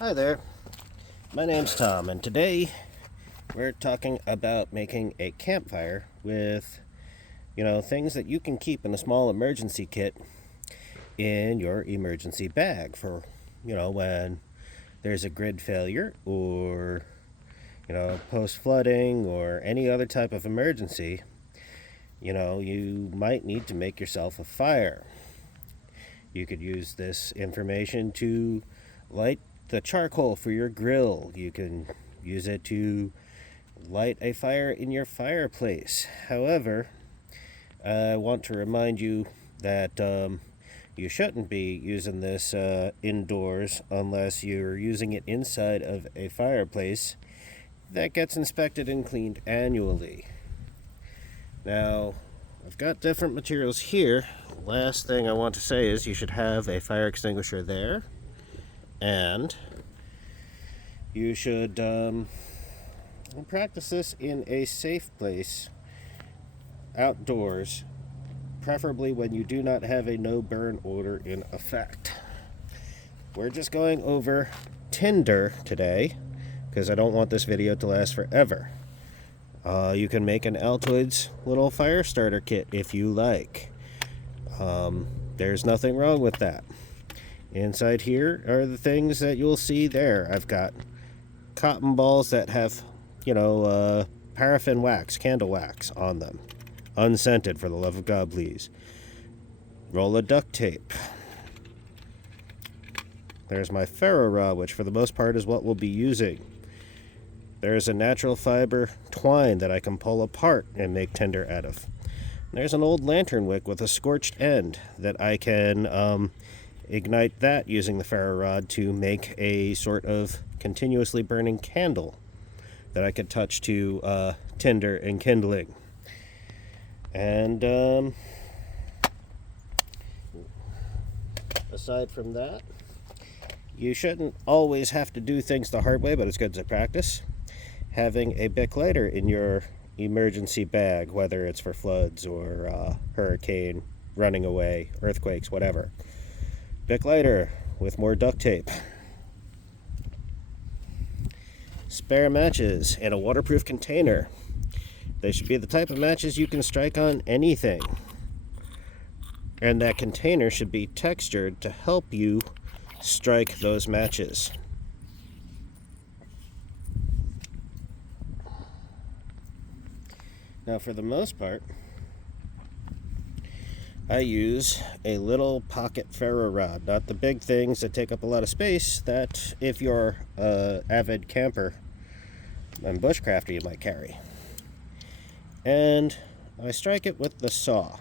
Hi there, my name's Tom, and today we're talking about making a campfire with, things that you can keep in a small emergency kit in your emergency bag for, when there's a grid failure or, post flooding or any other type of emergency. You might need to make yourself a fire. You could use this information to light the charcoal for your grill. You can use it to light a fire in your fireplace. However, I want to remind you that you shouldn't be using this indoors unless you're using it inside of a fireplace that gets inspected and cleaned annually. Now, I've got different materials here. Last thing I want to say is you should have a fire extinguisher there, and you should practice this in a safe place outdoors, preferably when you do not have a no burn order in effect. We're just going over Tinder today because I don't want this video to last forever. You can make an Altoids little fire starter kit if you like. There's nothing wrong with that. Inside here are the things that you'll see there. I've got cotton balls that have, paraffin wax, candle wax on them. Unscented, for the love of God, please. Roll of duct tape. There's my ferro rod, which for the most part is what we'll be using. There's a natural fiber twine that I can pull apart and make tinder out of. There's an old lantern wick with a scorched end that I can ignite that using the ferro rod to make a sort of continuously burning candle that I could touch to tinder and kindling. And aside from that, you shouldn't always have to do things the hard way, but it's good to practice. Having a Bic lighter in your emergency bag, whether it's for floods or hurricane, running away, earthquakes, whatever. Bic lighter with more duct tape. Spare matches in a waterproof container. They should be the type of matches you can strike on anything. And that container should be textured to help you strike those matches. Now, for the most part, I use a little pocket ferro rod, not the big things that take up a lot of space that if you're an avid camper and bushcrafter you might carry. And I strike it with the saw.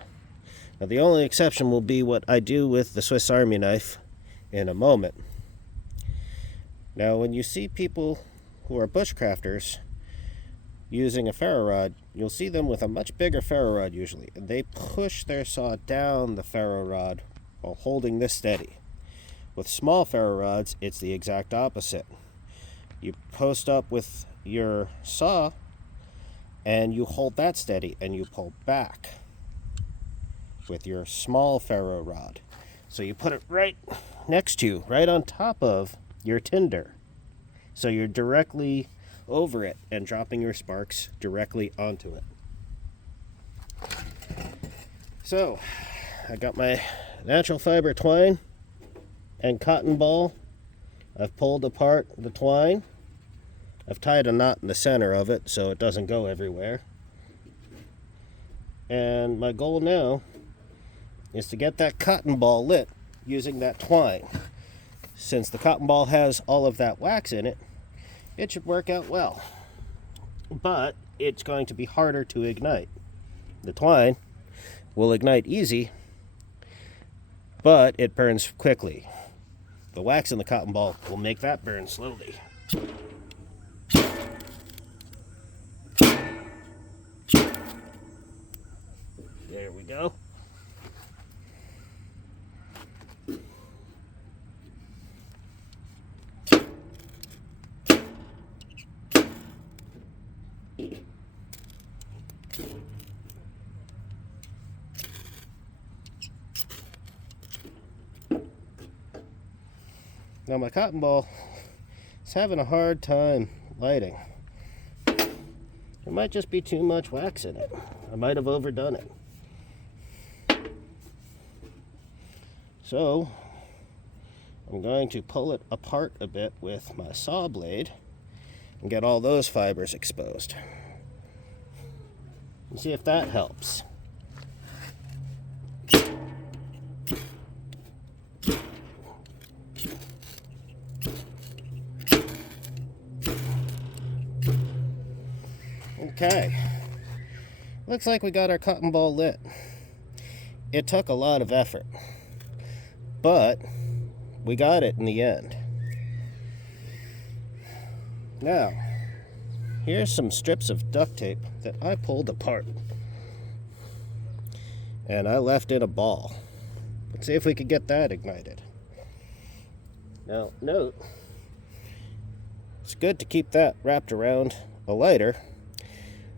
Now, the only exception will be what I do with the Swiss Army knife in a moment. Now, when you see people who are bushcrafters using a ferro rod, you'll see them with a much bigger ferro rod usually. They push their saw down the ferro rod while holding this steady. With small ferro rods, it's the exact opposite. You post up with your saw and you hold that steady and you pull back with your small ferro rod. So you put it right next to, right on top of your tinder. So you're directly over it and dropping your sparks directly onto it. So I got my natural fiber twine and cotton ball. I've pulled apart the twine. I've tied a knot in the center of it so it doesn't go everywhere. And my goal now is to get that cotton ball lit using that twine. Since the cotton ball has all of that wax in it, it should work out well. But it's going to be harder to ignite. The twine will ignite easy, but it burns quickly. The wax in the cotton ball will make that burn slowly. There we go. Now my cotton ball It's having a hard time lighting. There might just be too much wax in it. I might have overdone it. So, I'm going to pull it apart a bit with my saw blade and get all those fibers exposed. And see if that helps. Okay, looks like we got our cotton ball lit. It took a lot of effort, but we got it in the end. Now, here's some strips of duct tape that I pulled apart, and I left in a ball. Let's see if we could get that ignited. Now, note, it's good to keep that wrapped around a lighter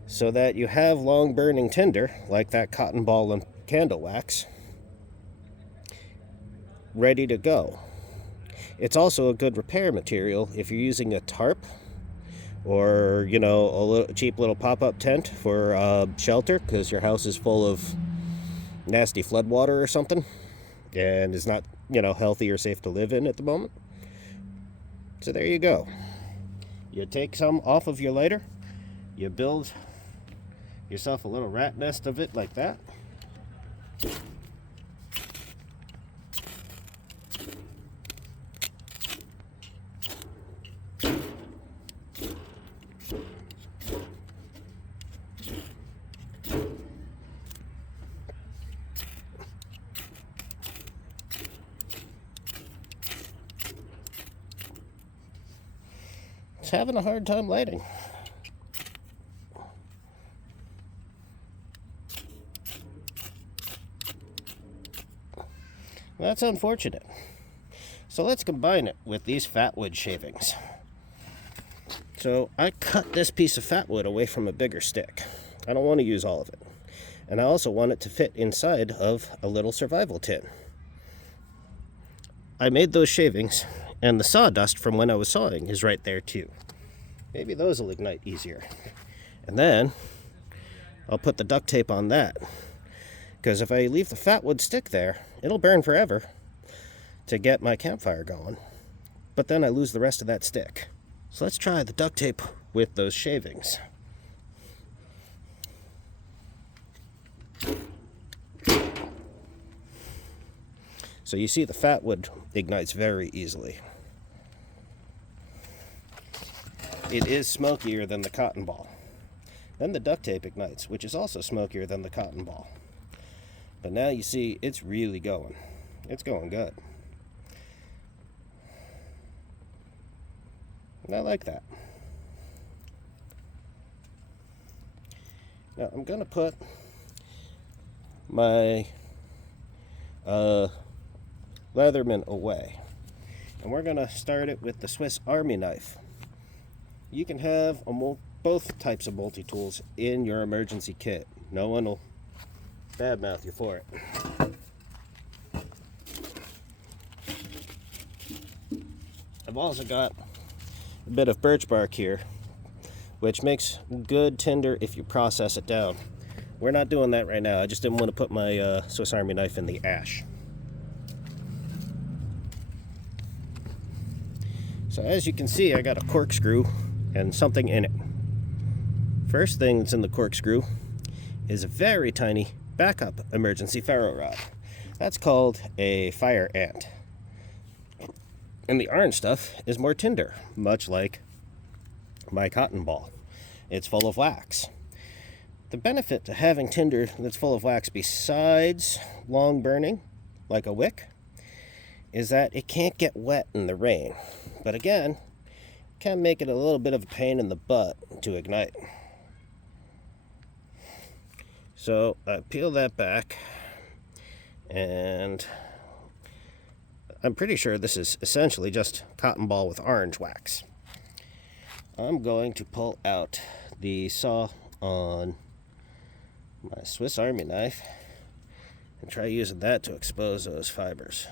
so that you have long burning tinder, like that cotton ball and candle wax, ready to go. It's also a good repair material if you're using a tarp or, a cheap little pop-up tent for shelter because your house is full of nasty floodwater or something and is not, healthy or safe to live in at the moment. So there you go. You take some off of your lighter, you build yourself a little rat nest of it like that. It's having a hard time lighting. That's unfortunate. So let's combine it with these fatwood shavings. So I cut this piece of fatwood away from a bigger stick. I don't want to use all of it. And I also want it to fit inside of a little survival tin. I made those shavings, and the sawdust from when I was sawing is right there too. Maybe those will ignite easier. And then I'll put the duct tape on that, because if I leave the fatwood stick there, it'll burn forever to get my campfire going. But then I lose the rest of that stick. So let's try the duct tape with those shavings. So you see the fatwood ignites very easily. It is smokier than the cotton ball. Then the duct tape ignites, which is also smokier than the cotton ball. But now you see it's really going. It's going good. And I like that. Now I'm going to put my Leatherman away. And we're going to start it with the Swiss Army knife. You can have both types of multi-tools in your emergency kit. No one will badmouth you for it. I've also got a bit of birch bark here, which makes good tinder if you process it down. We're not doing that right now. I just didn't want to put my Swiss Army knife in the ash. So as you can see, I got a corkscrew and something in it. First thing that's in the corkscrew is a very tiny backup emergency ferro rod. That's called a fire ant. And the orange stuff is more tinder, much like my cotton ball. It's full of wax. The benefit to having tinder that's full of wax besides long burning, like a wick, is that it can't get wet in the rain. But again, can make it a little bit of a pain in the butt to ignite. So I peel that back, and I'm pretty sure this is essentially just cotton ball with orange wax. I'm going to pull out the saw on my Swiss Army knife and try using that to expose those fibers.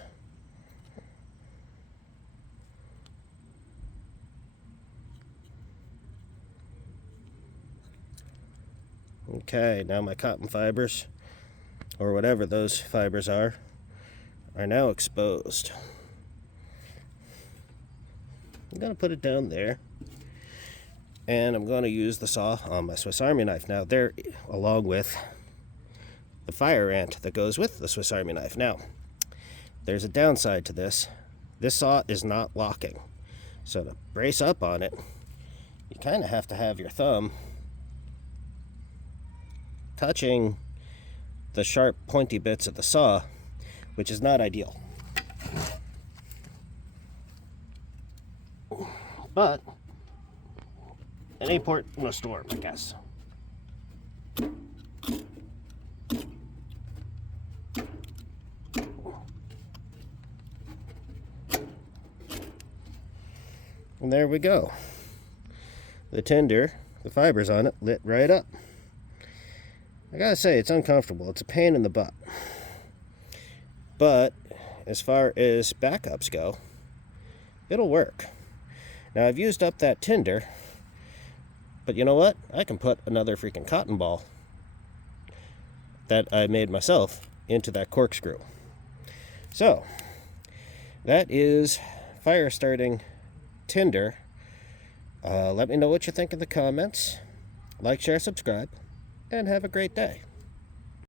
Okay, now my cotton fibers, or whatever those fibers are now exposed. I'm going to put it down there, and I'm going to use the saw on my Swiss Army knife. Now, there, along with the fire ant that goes with the Swiss Army knife. Now, there's a downside to this. This saw is not locking. So to brace up on it, you kind of have to have your thumb touching the sharp, pointy bits of the saw, which is not ideal. But any port in a storm, I guess. And there we go. The tinder, the fibers on it, lit right up. I gotta say, it's uncomfortable. It's a pain in the butt. But as far as backups go, it'll work. Now, I've used up that tinder, but you know what? I can put another freaking cotton ball that I made myself into that corkscrew. So, that is fire starting tinder. Let me know what you think in the comments. Like, share, subscribe, and have a great day.